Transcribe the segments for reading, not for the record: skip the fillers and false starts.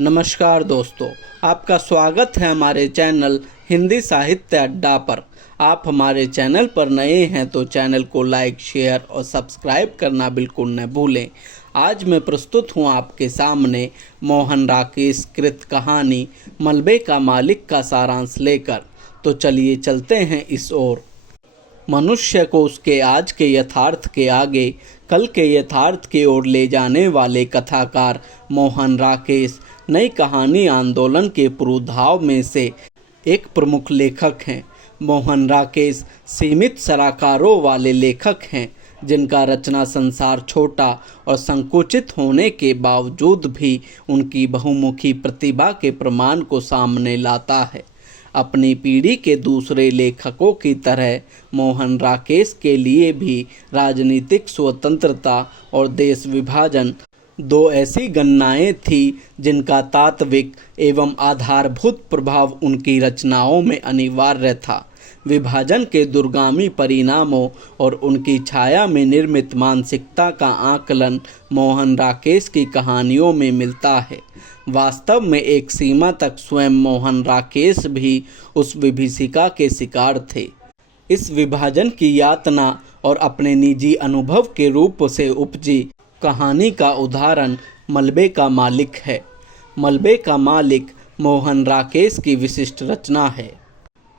नमस्कार दोस्तों, आपका स्वागत है हमारे चैनल हिंदी साहित्य अड्डा पर। आप हमारे चैनल पर नए हैं तो चैनल को लाइक, शेयर और सब्सक्राइब करना बिल्कुल न भूलें। आज मैं प्रस्तुत हूँ आपके सामने मोहन राकेश कृत कहानी मलबे का मालिक का सारांश लेकर। तो चलिए चलते हैं इस ओर। मनुष्य को उसके आज के यथार्थ के आगे कल के यथार्थ की ओर ले जाने वाले कथाकार मोहन राकेश नई कहानी आंदोलन के पुरोधाव में से एक प्रमुख लेखक हैं। मोहन राकेश सीमित सराकारों वाले लेखक हैं, जिनका रचना संसार छोटा और संकुचित होने के बावजूद भी उनकी बहुमुखी प्रतिभा के प्रमाण को सामने लाता है। अपनी पीढ़ी के दूसरे लेखकों की तरह मोहन राकेश के लिए भी राजनीतिक स्वतंत्रता और देश विभाजन दो ऐसी गणनाएं थी जिनका तात्विक एवं आधारभूत प्रभाव उनकी रचनाओं में अनिवार्य था। विभाजन के दूरगामी परिणामों और उनकी छाया में निर्मित मानसिकता का आकलन मोहन राकेश की कहानियों में मिलता है। वास्तव में एक सीमा तक स्वयं मोहन राकेश भी उस विभीषिका के शिकार थे। इस विभाजन की यातना और अपने निजी अनुभव के रूप से उपजी कहानी का उदाहरण मलबे का मालिक है। मलबे का मालिक मोहन राकेश की विशिष्ट रचना है।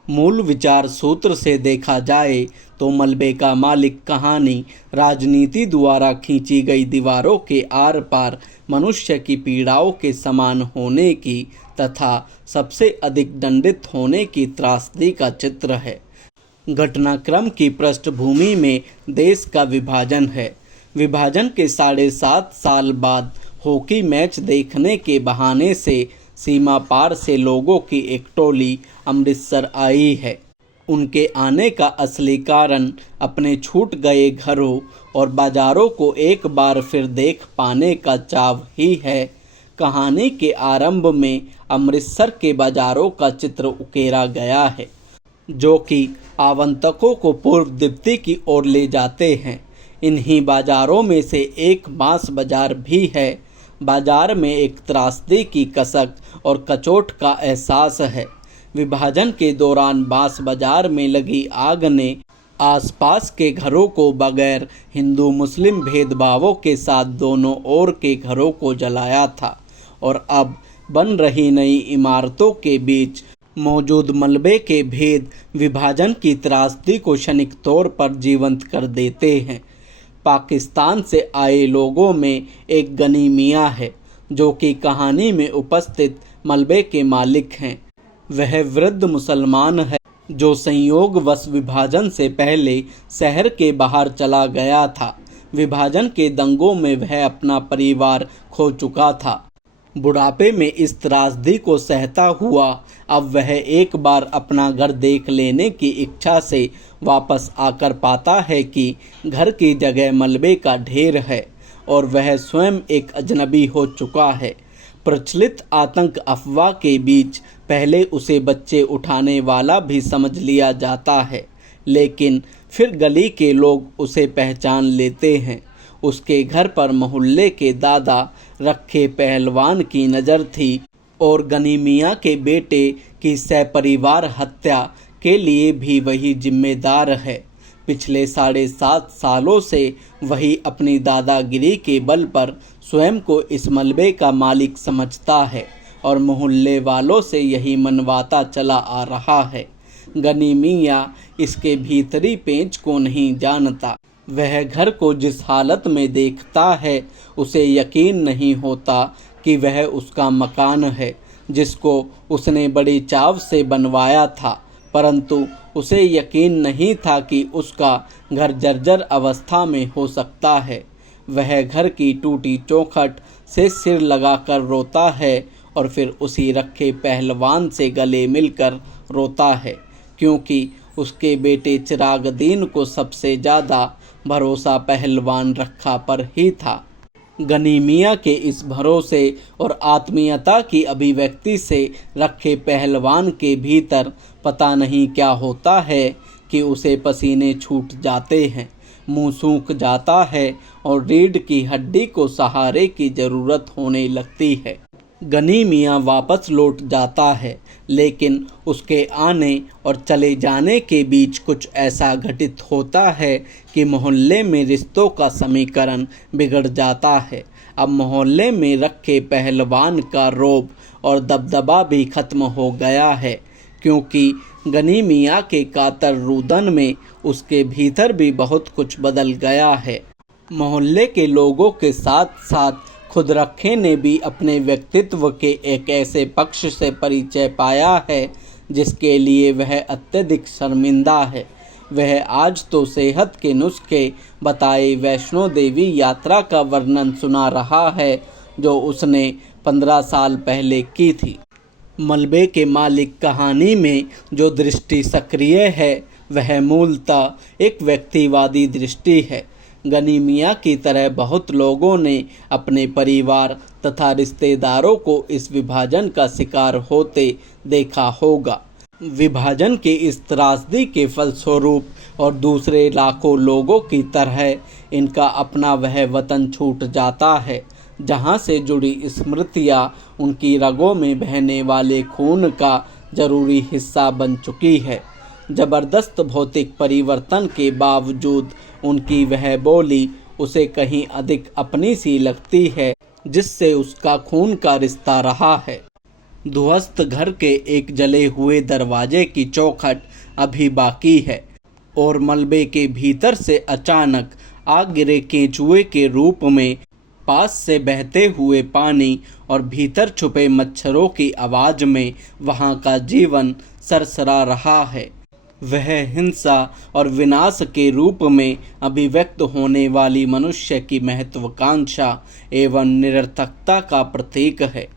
मूल विचार सूत्र से देखा जाए तो मलबे का मालिक कहानी राजनीति द्वारा खींची गई दीवारों के आर पार मनुष्य की पीड़ाओं के समान होने की तथा सबसे अधिक दंडित होने की त्रासदी का चित्र है। घटनाक्रम की पृष्ठभूमि में देश का विभाजन है। विभाजन के 7.5 साल बाद हॉकी मैच देखने के बहाने से सीमा पार से लोगों की एक टोली अमृतसर आई है। उनके आने का असली कारण अपने छूट गए घरों और बाजारों को एक बार फिर देख पाने का चाव ही है। कहानी के आरंभ में अमृतसर के बाजारों का चित्र उकेरा गया है, जो कि आगंतुकों को पूर्व दीप्ति की ओर ले जाते हैं। इन्हीं बाजारों में से एक बांस बाजार भी है। बाजार में एक त्रासदी की कसक और कचोट का एहसास है। विभाजन के दौरान बांस बाजार में लगी आग ने आसपास के घरों को बगैर हिंदू मुस्लिम भेदभावों के साथ दोनों ओर के घरों को जलाया था और अब बन रही नई इमारतों के बीच मौजूद मलबे के भेद विभाजन की त्रासदी को क्षणिक तौर पर जीवंत कर देते हैं। पाकिस्तान से आए लोगों में एक गनी मियाँ है, जो कि कहानी में उपस्थित मलबे के मालिक हैं। वह वृद्ध मुसलमान है जो संयोगवश विभाजन से पहले शहर के बाहर चला गया था। विभाजन के दंगों में वह अपना परिवार खो चुका था। बुढ़ापे में इस त्रासदी को सहता हुआ अब वह एक बार अपना घर देख लेने की इच्छा से वापस आकर पाता है कि घर की जगह मलबे का ढेर है और वह स्वयं एक अजनबी हो चुका है। प्रचलित आतंक अफवाह के बीच पहले उसे बच्चे उठाने वाला भी समझ लिया जाता है, लेकिन फिर गली के लोग उसे पहचान लेते हैं। उसके घर पर मोहल्ले के दादा रखे पहलवान की नज़र थी और गनी मियाँ के बेटे की सपरिवार हत्या के लिए भी वही जिम्मेदार है। पिछले 7.5 सालों से वही अपनी दादागिरी के बल पर स्वयं को इस मलबे का मालिक समझता है और मोहल्ले वालों से यही मनवाता चला आ रहा है। गनी मियाँ इसके भीतरी पेंच को नहीं जानता। वह घर को जिस हालत में देखता है उसे यकीन नहीं होता कि वह उसका मकान है, जिसको उसने बड़ी चाव से बनवाया था, परंतु उसे यकीन नहीं था कि उसका घर जर्जर अवस्था में हो सकता है। वह घर की टूटी चौखट से सिर लगाकर रोता है और फिर उसी रखे पहलवान से गले मिलकर रोता है, क्योंकि उसके बेटे चिरागदीन को सबसे ज़्यादा भरोसा पहलवान रखा पर ही था। गनी मियाँ के इस भरोसे और आत्मीयता की अभिव्यक्ति से रखे पहलवान के भीतर पता नहीं क्या होता है कि उसे पसीने छूट जाते हैं, मुंह सूख जाता है और रीढ़ की हड्डी को सहारे की ज़रूरत होने लगती है। गनी मियाँ वापस लौट जाता है, लेकिन उसके आने और चले जाने के बीच कुछ ऐसा घटित होता है कि मोहल्ले में रिश्तों का समीकरण बिगड़ जाता है। अब मोहल्ले में रखे पहलवान का रौब और दबदबा भी खत्म हो गया है, क्योंकि गनी मियाँ के कातर रुदन में उसके भीतर भी बहुत कुछ बदल गया है। मोहल्ले के लोगों के साथ साथ खुद रखे ने भी अपने व्यक्तित्व के एक ऐसे पक्ष से परिचय पाया है जिसके लिए वह अत्यधिक शर्मिंदा है। वह आज तो सेहत के नुस्खे बताए वैष्णो देवी यात्रा का वर्णन सुना रहा है जो उसने 15 साल पहले की थी। मलबे के मालिक कहानी में जो दृष्टि सक्रिय है वह मूलतः एक व्यक्तिवादी दृष्टि है। गनी मियाँ की तरह बहुत लोगों ने अपने परिवार तथा रिश्तेदारों को इस विभाजन का शिकार होते देखा होगा। विभाजन की इस त्रासदी के फलस्वरूप और दूसरे लाखों लोगों की तरह इनका अपना वह वतन छूट जाता है जहाँ से जुड़ी स्मृतियाँ उनकी रगों में बहने वाले खून का जरूरी हिस्सा बन चुकी है। जबरदस्त भौतिक परिवर्तन के बावजूद उनकी वह बोली उसे कहीं अधिक अपनी सी लगती है जिससे उसका खून का रिश्ता रहा है। ध्वस्त घर के एक जले हुए दरवाजे की चौखट अभी बाकी है और मलबे के भीतर से अचानक आ गिरे केंचुए के रूप में पास से बहते हुए पानी और भीतर छुपे मच्छरों की आवाज़ में वहाँ का जीवन सरसरा रहा है। वह हिंसा और विनाश के रूप में अभिव्यक्त होने वाली मनुष्य की महत्वाकांक्षा एवं निरर्थकता का प्रतीक है।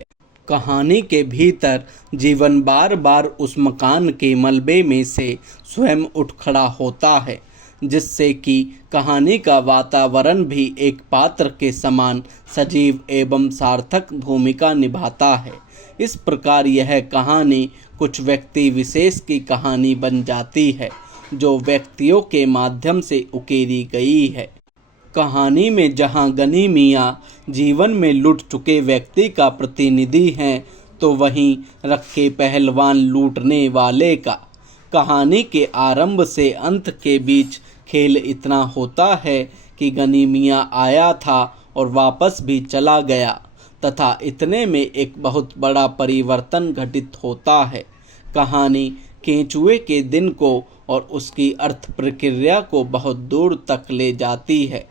कहानी के भीतर जीवन बार बार उस मकान के मलबे में से स्वयं उठ खड़ा होता है, जिससे कि कहानी का वातावरण भी एक पात्र के समान सजीव एवं सार्थक भूमिका निभाता है। इस प्रकार यह कहानी कुछ व्यक्ति विशेष की कहानी बन जाती है जो व्यक्तियों के माध्यम से उकेरी गई है। कहानी में जहां गनी मियाँ जीवन में लूट चुके व्यक्ति का प्रतिनिधि हैं, तो वहीं रखे पहलवान लूटने वाले का। कहानी के आरंभ से अंत के बीच खेल इतना होता है कि गनी मियाँ आया था और वापस भी चला गया तथा इतने में एक बहुत बड़ा परिवर्तन घटित होता है। कहानी केंचुए के दिन को और उसकी अर्थ प्रक्रिया को बहुत दूर तक ले जाती है।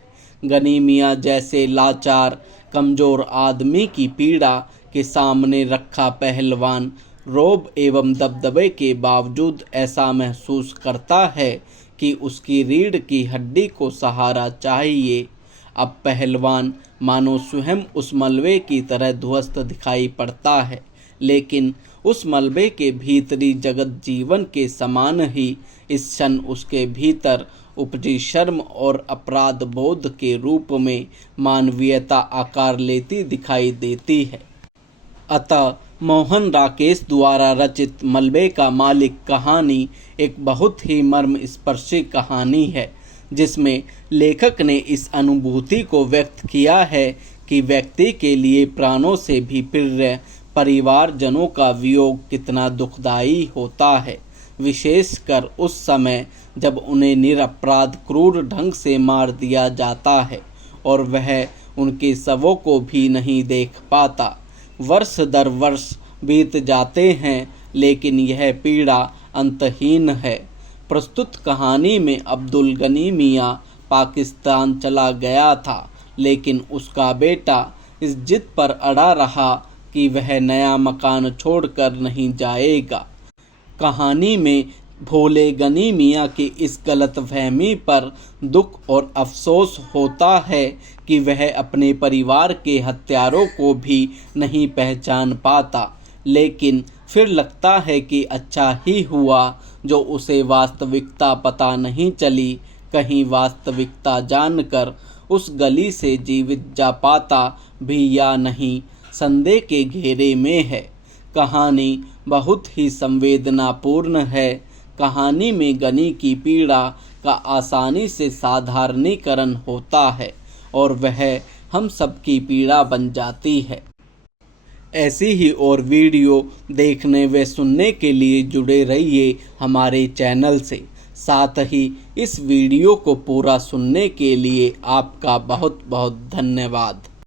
गनी मियाँ जैसे लाचार कमज़ोर आदमी की पीड़ा के सामने रखा पहलवान रौब एवं दबदबे के बावजूद ऐसा महसूस करता है कि उसकी रीढ़ की हड्डी को सहारा चाहिए। अब पहलवान मानो स्वयं उस मलबे की तरह ध्वस्त दिखाई पड़ता है, लेकिन उस मलबे के भीतरी जगत जीवन के समान ही इस क्षण उसके भीतर उपजी शर्म और अपराध बोध के रूप में मानवीयता आकार लेती दिखाई देती है। अतः मोहन राकेश द्वारा रचित मलबे का मालिक कहानी एक बहुत ही मर्मस्पर्शी कहानी है, जिसमें लेखक ने इस अनुभूति को व्यक्त किया है कि व्यक्ति के लिए प्राणों से भी प्रिय परिवारजनों का वियोग कितना दुखदायी होता है, विशेषकर उस समय जब उन्हें निरपराध क्रूर ढंग से मार दिया जाता है और वह उनके शवों को भी नहीं देख पाता। वर्ष दर वर्ष बीत जाते हैं, लेकिन यह पीड़ा अंतहीन है। प्रस्तुत कहानी में अब्दुल गनी मियाँ पाकिस्तान चला गया था, लेकिन उसका बेटा इस जिद पर अड़ा रहा कि वह नया मकान छोड़कर नहीं जाएगा। कहानी में भोले गनी मियाँ की इस गलतफहमी पर दुख और अफसोस होता है कि वह अपने परिवार के हत्यारों को भी नहीं पहचान पाता, लेकिन फिर लगता है कि अच्छा ही हुआ जो उसे वास्तविकता पता नहीं चली। कहीं वास्तविकता जानकर उस गली से जीवित जा पाता भी या नहीं, संदेह के घेरे में है। कहानी बहुत ही संवेदनापूर्ण है। कहानी में गनी की पीड़ा का आसानी से साधारणीकरण होता है और वह हम सबकी पीड़ा बन जाती है। ऐसी ही और वीडियो देखने व सुनने के लिए जुड़े रहिए हमारे चैनल से। साथ ही इस वीडियो को पूरा सुनने के लिए आपका बहुत बहुत धन्यवाद।